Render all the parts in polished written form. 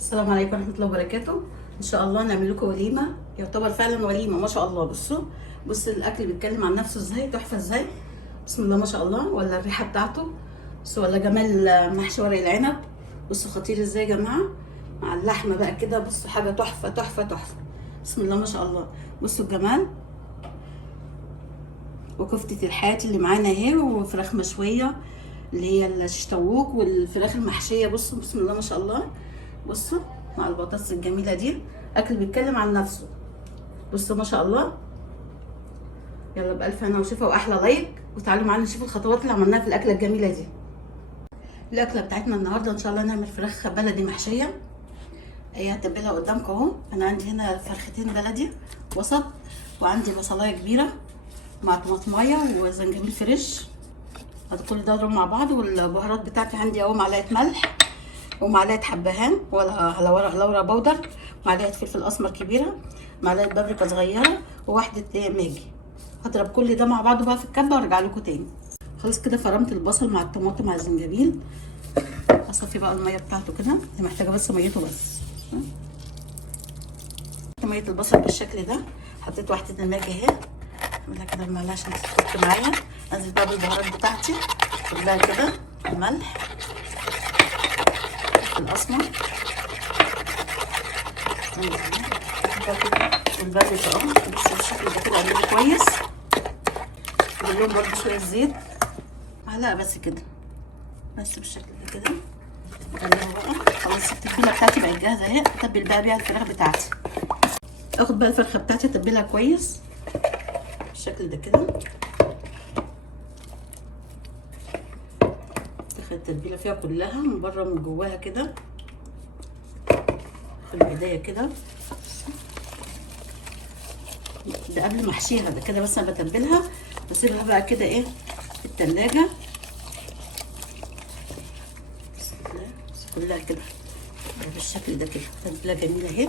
السلام عليكم ورحمة الله وبركاته. إن شاء الله نعمل لكم وليمة، يعتبر فعلا وليمة ما شاء الله. بصوا الأكل بيتكلم عن نفسه إزاي، تحفة إزاي، بسم الله ما شاء الله. ولا الريحة بتاعته، بصوا، ولا جمال محشي ورق العنب. بصوا خطير إزاي يا جماعة، مع اللحمة بقى كده. بصوا حاجة تحفة تحفة تحفة، بسم الله ما شاء الله. بصوا الجمال. وكفتة الحياة اللي معانا اهي، وفراخ مشوية اللي هي الشطاووك، والفراخ المحشية. بصوا بسم الله ما شاء الله. بصوا مع البطاطس الجميلة دي، أكل بيتكلم عن نفسه. بصوا ما شاء الله. يلا بألف هنا وشفا وأحلى لايك، وتعالوا معانا نشوف الخطوات اللي عملناها في الأكلة الجميلة دي. الأكلة بتاعتنا النهاردة إن شاء الله نعمل فراخ بلدي محشية. هي هتبلها قدامكم أهو. أنا عندي هنا فرختين بلدي وسط، وعندي بصلاية كبيرة مع طماطمايه وزنجبيل فريش. كل ده اضربه مع بعض. والبهارات بتاعتي عندي اهو: معلقه ملح، ومعلقه حبهان ولا على ورق لورا بودر، معلقه فلفل اسمر كبيره، معلقه بابريكا صغيره، وواحده ماجي. هضرب كل ده مع بعضه بقى في الكبه وارجع لكم تاني. خلاص كده فرمت البصل مع الطماطم مع الزنجبيل. اصفي بقى الميه بتاعته كده، دي محتاجه بس ميته بس. ميه البصل بالشكل ده. حطيت واحده الماجي اهي، اعملها كده بمعلقه عشان تفك معايا. انزل بقى بالبهارات بتاعتي كلها كده: الملح، الاسمر، والبابريكا اهو. بس بالشكل ده كده اقلبه كويس. باللون برده شويه زيت، معلقه بس كده، بس بالشكل ده كده اقلبه بقى. خلاص التتبيله بتاعتي بقت جاهزه اهي. اتبل بقى بيها الفراخ بتاعتي. اخد بقى الفرخه بتاعتي اتبلها كويس بالشكل ده كده. التتبيله فيها كلها من بره ومن جواها كده. في البدايه كده، ده قبل ما احشيها ده كده، بس انا بتبلها بسيبها بقى كده ايه في التلاجة كلها كده بالشكل ده كده. تتبيله جميله اهي.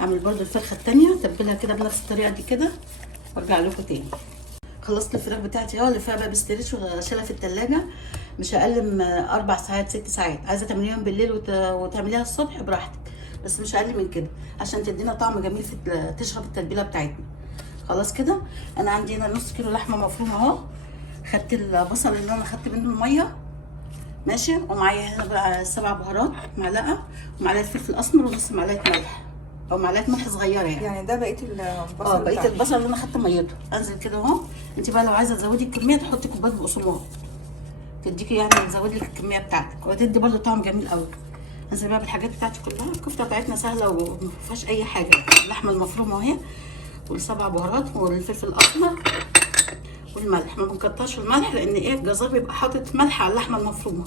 اعمل برده الفرخه التانيه تتبلها كده بنفس الطريقه دي كده، وارجع لكم تاني. خلصت الفراخ بتاعتي اهو، اللي فيها بقى بستريتش واشيلها في التلاجة مش اقل من 4 ساعات 6 ساعات. عايزه تعمليهم بالليل وتعمليها الصبح براحتك، بس مش اقل من كده عشان تدينا طعم جميل في تشرب التتبيله بتاعتنا. خلاص كده. انا عندي هنا نص كيلو لحمه مفرومه اهو. خدت البصل اللي انا خدت منه الميه ماشي، ومعايا هنا بقى 7 بهارات، معلقه، ومعلقه فلفل اسمر، ونص معلقه ملح او معلقه ملح صغيره يعني ده بقيه البصل بقيه البصل اللي انا خدت ميته. انزل كده اهو. انت بقى لو عايزه تزودي الكميه تحطي كوبايه بقسماط، تديكي يعني تزودي لك الكميه بتاعتك، وتدي برده طعم جميل قوي. انزل بقى بالحاجات بتاعتي كلها. الكفته بتاعتنا سهله وما فيهاش اي حاجه. اللحمه المفرومه اهي، والسبع بهارات، والفلفل الاسمر، والملح. ما بنكترش الملح لان ايه، الجزار بيبقى حاطط ملح على اللحمه المفرومه،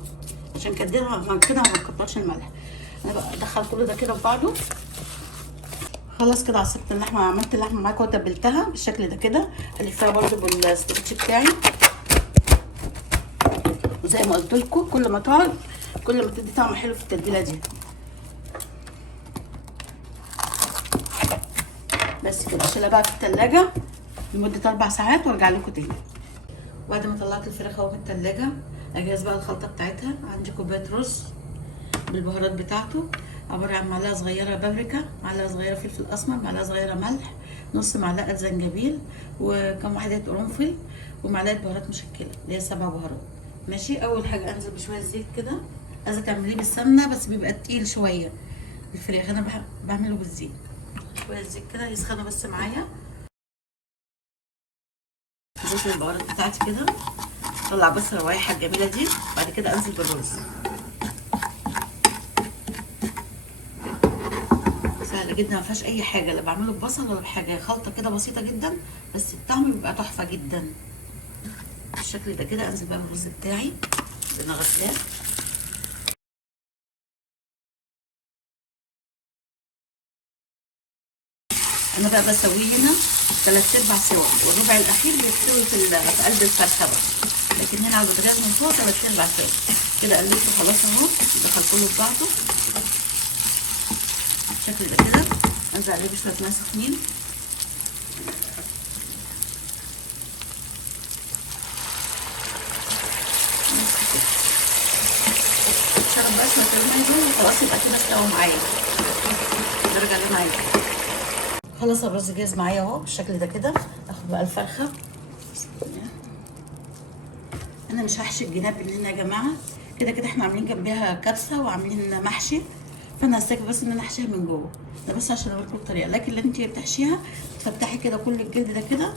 عشان كده ما بنكترش الملح. انا بقى ادخل كل ده كده في بعضه. خلاص كده عصبت اللحمه، عملت اللحمه معاكم وتبلتها بالشكل ده كده. الفها برده بالستريتش بتاعي، وزي ما قلت لكم كل ما تقعد كل ما تدي طعم حلو في التتبيله دي. بس كده اشيلها بقى في التلاجة لمده 4 ساعات وارجع لكم تاني. بعد ما طلعت الفراخ اهو من التلاجة، اجهز بقى الخلطه بتاعتها. عندي كوبايه رز بالبهارات بتاعته، عباره عن معلقه صغيره بابريكا، معلقه صغيره فلفل اسمر، معلقه صغيره ملح، نص معلقه زنجبيل، وكم واحده قرنفل، ومعلقه بهارات مشكله اللي هي 7 بهارات ماشي. اول حاجه انزل بشويه زيت كده. عايزه تعمليه بالسمنه بس بيبقى تقيل شويه الفراخ، انا بعمله بالزيت. شويه زيت كده يسخنوا بس معايا. زيت البهارات بتاعتي كده. طلع بس الروايح الجميله دي. بعد كده انزل بالرز. سهله جدا، ما فيهاش اي حاجه، لا بعمله ببصل ولا بحاجه، خلطه كده بسيطه جدا بس الطعم بيبقى تحفه جدا بالشكل ده كده. انزل بقى بالرز بتاعي اللي انا غسلاه. انا بقى بسويه هنا 3/4 سوا، والربع الاخير بيستوي في قلب الفرخه بقى، لكن هنا على البوتاجاز من فوق 3/4 سوا كده. قلبته خلاص اهو، دخل كله في بعضه بالشكل ده كده. انزل عليه بشويه ميه سخنين. شرب بس ما الميه دول خلاص يبقى كده استوى معايا. نرجع اللي انا عايزاه. خلاص الرز جاهز معايا اهو بالشكل ده كده. اخد بقى الفرخه. بسم الله. انا مش هحشي الجناب هنا يا جماعه، كده كده احنا عاملين جنبها كبسه وعاملين محشي، فانا هستكفي بس ان انا احشيها من جوه ده بس عشان اوريكم الطريقه. لكن اللي انت بتحشيها تفتحي كده كل الجلد ده كده،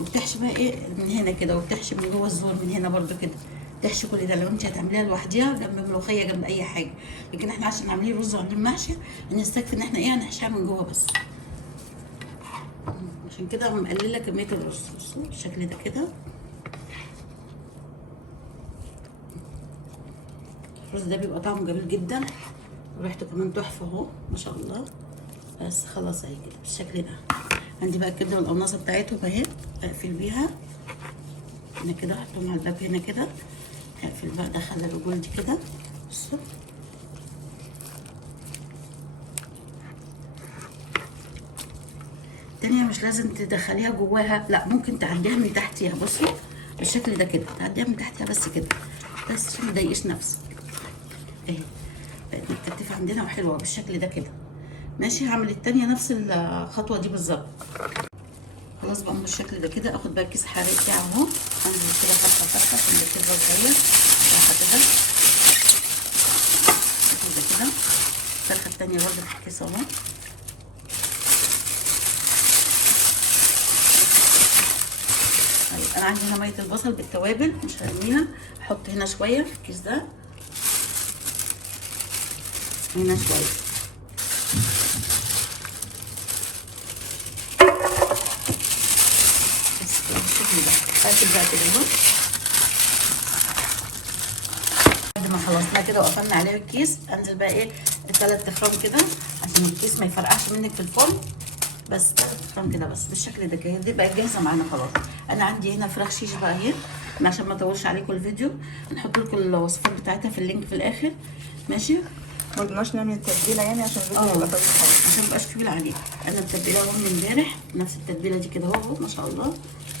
وبتحشي بقى ايه من هنا كده، وبتحشي من جوه الزور من هنا برده كده، تحشي كل ده. لو انت هتعمليها لوحديها جنب ملوخيه جنب اي حاجه، لكن احنا عشان عاملين رز وعاملين محشي هنستكفي ان احنا ايه هنحشيها من جوه بس. عشان كده مقلله كميه الرز. بصوا بالشكل ده كده. الرز ده بيبقى طعمه جميل جدا وريحته كمان تحفه اهو ما شاء الله. بس خلاص اهي كده بالشكل ده. عندي بقى الكبده والقناصه بتاعتهم اهي، اقفل بيها هنا كده، احطهم على الباب هنا كده، اقفل بقى ادخل الرجول دي كده. بصوا التانية مش لازم تدخليها جواها، لا ممكن تعديها من تحتيها. بصوا بالشكل ده كده، تعديها من تحتيها بس كده، بس عشان متضايقش نفسك اهي. بقت متكتفه عندنا وحلوه بالشكل ده كده. ماشي، هعمل التانية نفس الخطوه دي بالظبط. خلاص بقى بالشكل ده كده. اخد بقى الكيس الحراري بتاعه اهو، انزل كده فرخه فرخه عشان الكبده صغير راحه كده كده. الفرخه التانية برده في الكيس اهو. طيب انا عندي هنا ميه البصل بالتوابل مش هرميها، احط هنا شويه في الكيس ده، هنا شويه. بس كده بالشكل ده. هقفل بقى كده اهو. بعد ما خلصنا كده وقفلنا عليه الكيس، انزل بقى ايه ب3 تخرام كده عشان الكيس ما يفرقعش منك في الفرن. بس 3 تخرام كده بس بالشكل ده كده. دي بقت جاهزه معانا خلاص. انا عندي هنا فراخ شيش بقى اهي، عشان ما اطولش عليكم الفيديو هنحط لكم الوصفات بتاعتها في اللينك في الاخر. ماشي، ما رضناش نعمل التتبيله يعني عشان الفيديو يبقى طويل خالص، عشان مبقاش طويل عليك. انا متبلاها من امبارح نفس التتبيله دي كده اهو ما شاء الله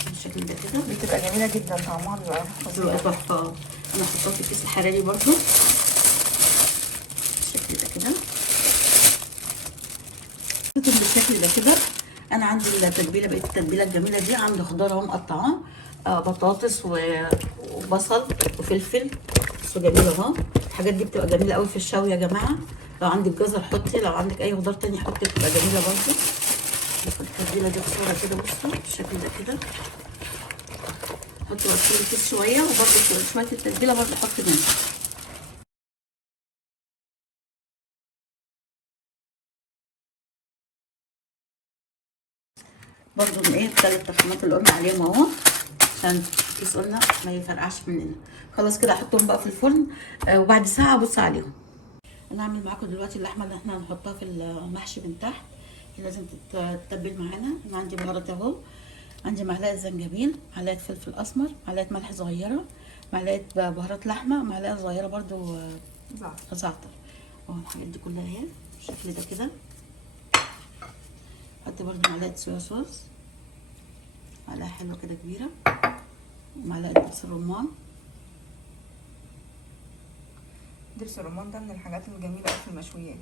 بالشكل ده كده. بتبقى جميله جدا، طعمها بيبقى بتبقى تحفه. انا هحطها في الكيس الحراري برضو بالشكل ده كده. بالشكل ده كده. انا عندي التتبيله، بقيت التتبيله الجميله دي. عندي خضار اهو مقطعاه، بطاطس وبصل وفلفل. بصوا جميله اهو. الحاجات دي بتبقى جميله قوي في الشوي يا جماعه. لو عندك جزر حطي، لو عندك اي خضار تاني حطي، بتبقى جميله برضو. التتبيله دي بصوره كده. بصوا بالشكل ده كده. احط بقى في الكيس شويه، وبرده شويه التتبيله برده احط منها. برضو من ايه 3 تخمات اللي قلنا عليهم اهو، عشان الكيس قلنا ما يفرقعش مننا. خلاص كده احطهم بقى في الفرن، وبعد ساعه ابص عليهم. انا هعمل معاكم دلوقتي اللحمه اللي احنا هنحطها في المحشي من تحت، لازم تتبل معانا. انا عندي بهارات اهو، عندي معلقه زنجبيل، معلقه فلفل اسمر، معلقه ملح صغيره، معلقه بهارات لحمه، معلقه صغيره برضو زعتر اهو. الحاجات دي كلها اهي بالشكل ده كده. حط برضو معلقه صويا صوص، معلقه حلوه كده كبيره، ومعلقه دبس الرمان. دبس الرمان ده من الحاجات الجميله قوي في المشويات.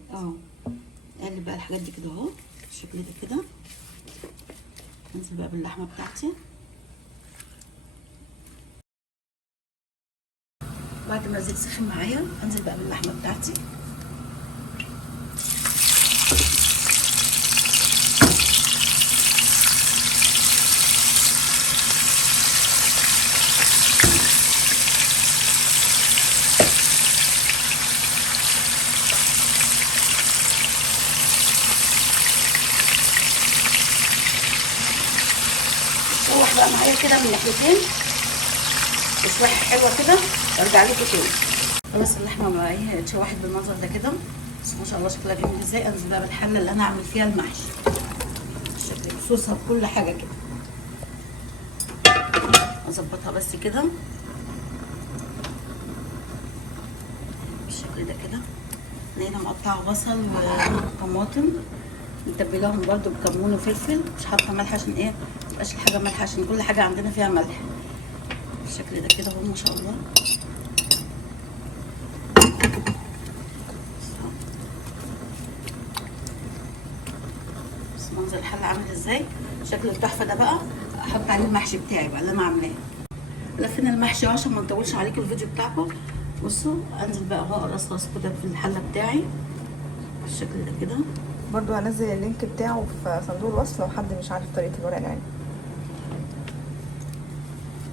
اقلب بقى الحاجات دي كده اهو بالشكل ده كده. انزل بقى باللحمه بتاعتي. بعد ما الزيت سخن معايا انزل بقى باللحمه بتاعتي. تشوح بقى معايا كده من ناحيتين، تشويحه حلوه كده، وارجع لكم تاني. خلاص اللحمه بقى ايه اتشوحت بالمنظر ده كده، بس ما شاء الله شكلها جميل ازاي. انزل بقى بالحله اللي انا هعمل فيها المحشي بالشكل بصوصها بكل حاجه كده. اظبطها بس كده بالشكل ده كده. انا هنا مقطعه بصل وطماطم، متبلاهم برده بكمون وفلفل، مش حاطه ملح عشان ايه متبقاش الحاجه مالحه، عشان كل حاجه عندنا فيها ملح بالشكل ده كده اهو ما شاء الله. منظر الحله عامل ازاي، شكل التحفه ده بقى. احط عليه المحشي بتاعي بقى اللي انا عاملاه. لفينا المحشي عشان ما نطولش عليكم الفيديو بتاعكم. بصوا انزل بقى اهو ارصص كده في الحله بتاعي بالشكل ده كده. برضو هنزل اللينك بتاعه في صندوق الوصف لو حد مش عارف طريقه الورق العنب.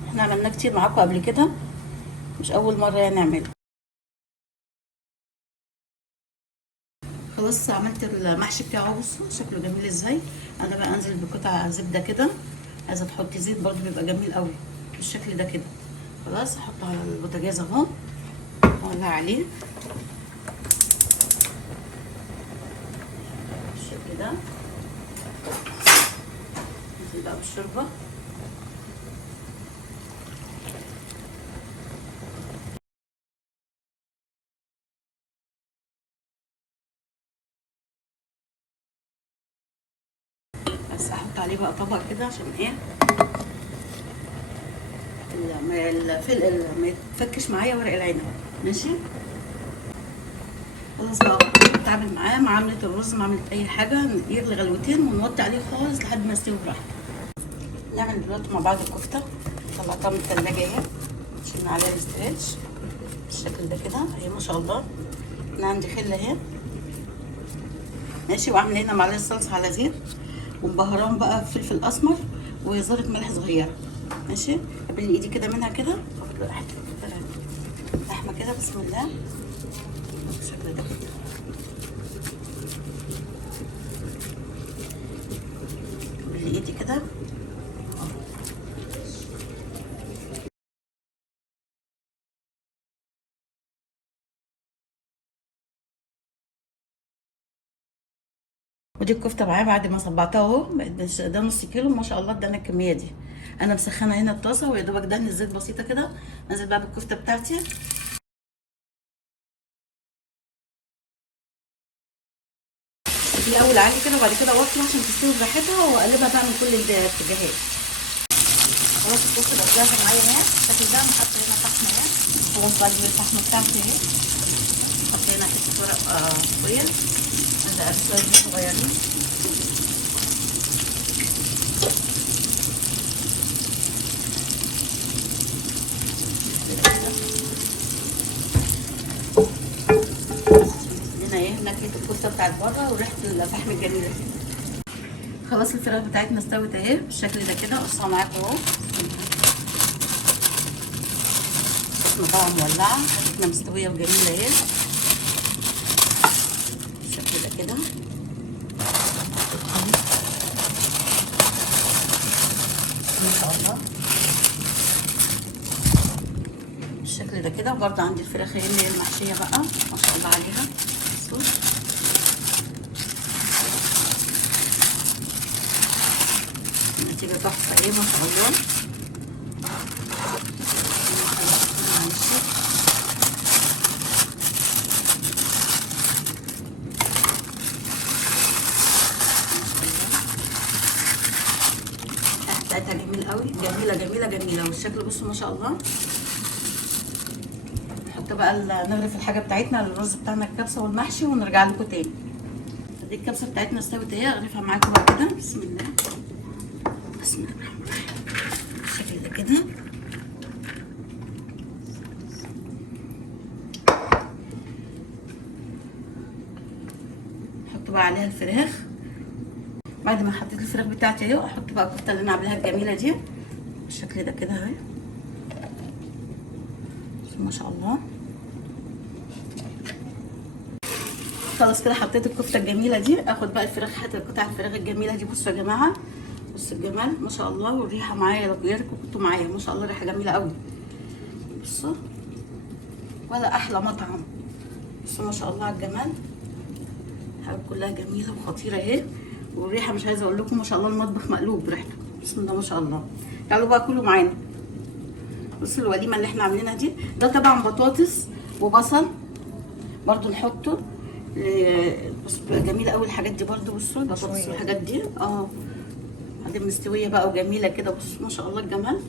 احنا عملناه كتير معاكم قبل كده، مش اول مره يعني نعمله. خلاص عملت المحشي بتاعه، بصوا شكله جميل ازاي. انا بقى انزل بقطع زبده كده، عايزه تحطي زيت برضو بيبقى جميل قوي بالشكل ده كده. خلاص احطه على البوتاجاز اهو، اولع عليه بالشكل ده. ننزل بقى بالشوربه. بس احط عليه بقى طبق كده عشان ايه ما يتفكش معايا ورق العنب. ماشي خلاص بقى بتعامل معاه مع عملة الرز، مع عملة اي حاجة، يغلي غلوتين ونوطي عليه خالص لحد ما يستوي براحته. نعمل دلوقتي مع بعض الكفتة. طلعتها من التلاجة اهي، شلنا عليها الاسترتش بالشكل ده كده اهي ما شاء الله. انا عندي خلة اهي ماشي، وعاملة هنا معلقة صلصة على زيت، ومبهران بقى فلفل اسمر وذرة ملح صغيرة. ماشي ابل ايدي كده منها كده، واخد له حتة كده لحمة كده بسم الله بالشكل ده كده. بايدي كده ودي الكفته معايا بعد ما صبعتها اهو، ده نص كيلو ما شاء الله ادانا الكميه دي. انا مسخنه هنا الطاسه ويا دوبك دهن الزيت بسيطه كده. انزل بقى بالكفته بتاعتي، الاول عالي كده وبعد كده اوطي عشان تستوي براحتها، واقلبها بقى من كل الاتجاهات. خلاص الكفته بقت جاهزه معايا اهي بالشكل ده. انا حاطه هنا فحم اهي، خلاص بجيب الفحم بتاعتي اهي، حاطه هنا حته ورق فويل، انزل بشويه زيت صغيرين. هنا ايه نكهه الكفته بتاعت بره وريحه الفحم الجميله دي. خلاص الفراخ بتاعتنا استوت اهي بالشكل ده كده، قصها معاكم اهو. السخنه طبعا مولعه، حاجتنا مستويه وجميله اهي بالشكل ده كده. ما شاء الله بالشكل ده كده. وبرده عندي الفراخ اللي هي المحشيه بقى ما شاء الله عليها. بصوا النتيجه تحفه ايه ما شاء الله. بتاعتها جميل قوي، جميله جميله جميله. والشكل بصوا ما شاء الله. نحط بقى نغرف الحاجه بتاعتنا، الرز بتاعنا الكبسه والمحشي، ونرجع لكم تاني. دي الكبسه بتاعتنا استوت اهي، اغرفها معاكم بقى كده بسم الله. بسم الله الرحمن الرحيم بالشكل ده كده. نحط بقى عليها الفراخ. بعد ما حطيت الفراخ بتاعتي اهي، احط بقى الكفته اللي انا عاملاها الجميله دي بالشكل ده كده اهي ما شاء الله. خلاص كده حطيت الكفته الجميله دي. اخد بقى الفراخ، حتى قطع الفراخ الجميله دي. بصوا يا جماعه، بصوا الجمال ما شاء الله. والريحه معايا لو غيركم كنتوا معايا ما شاء الله، ريحه جميله قوي. بصوا ولا احلى مطعم. بصوا ما شاء الله على الجمال، حاجه كلها جميله وخطيره اهي. والريحه مش عايزه اقول لكم ما شاء الله، المطبخ مقلوب بريحته بسم الله ما شاء الله. تعالوا بقى كلوا معانا. بصوا الوليمه اللي احنا عاملينها دي، ده طبعا بطاطس وبصل برضو نحطه. بصوا جميله قوي الحاجات دي برضو. بصوا البطاطس والحاجات دي بعدين مستويه بقى وجميله كده. بصوا ما شاء الله الجمال،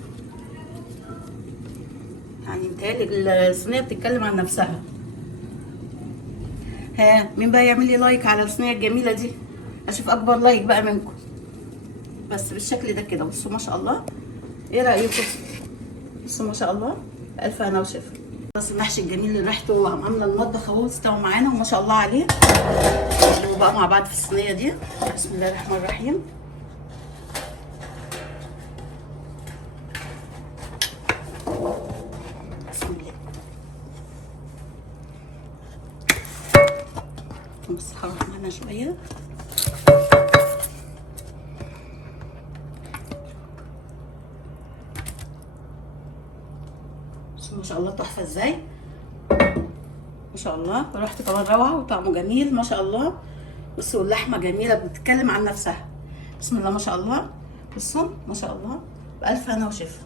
يعني متهيألي الصينيه بتتكلم عن نفسها. ها مين بقى يعمل لي لايك على الصينيه الجميله دي؟ اشوف اكبر لايك بقى منكم. بس بالشكل ده كده، بصوا ما شاء الله. ايه رايكم؟ بصوا ما شاء الله، الف هنا وشفا. بس المحشي الجميل اللي ريحته عامله المطبخ اهو استوى معانا وما شاء الله عليه. نقلبه بقى مع بعض في الصينيه دي. بسم الله الرحمن الرحيم. بسم الله. بس هروح معانا شويه. ما شاء الله تحفه ازاي، ما شاء الله. وريحته كمان روعه وطعمه جميل ما شاء الله. بصوا اللحمه جميله بتتكلم عن نفسها. بسم الله ما شاء الله. بصوا ما شاء الله، بألف هنا وشفا.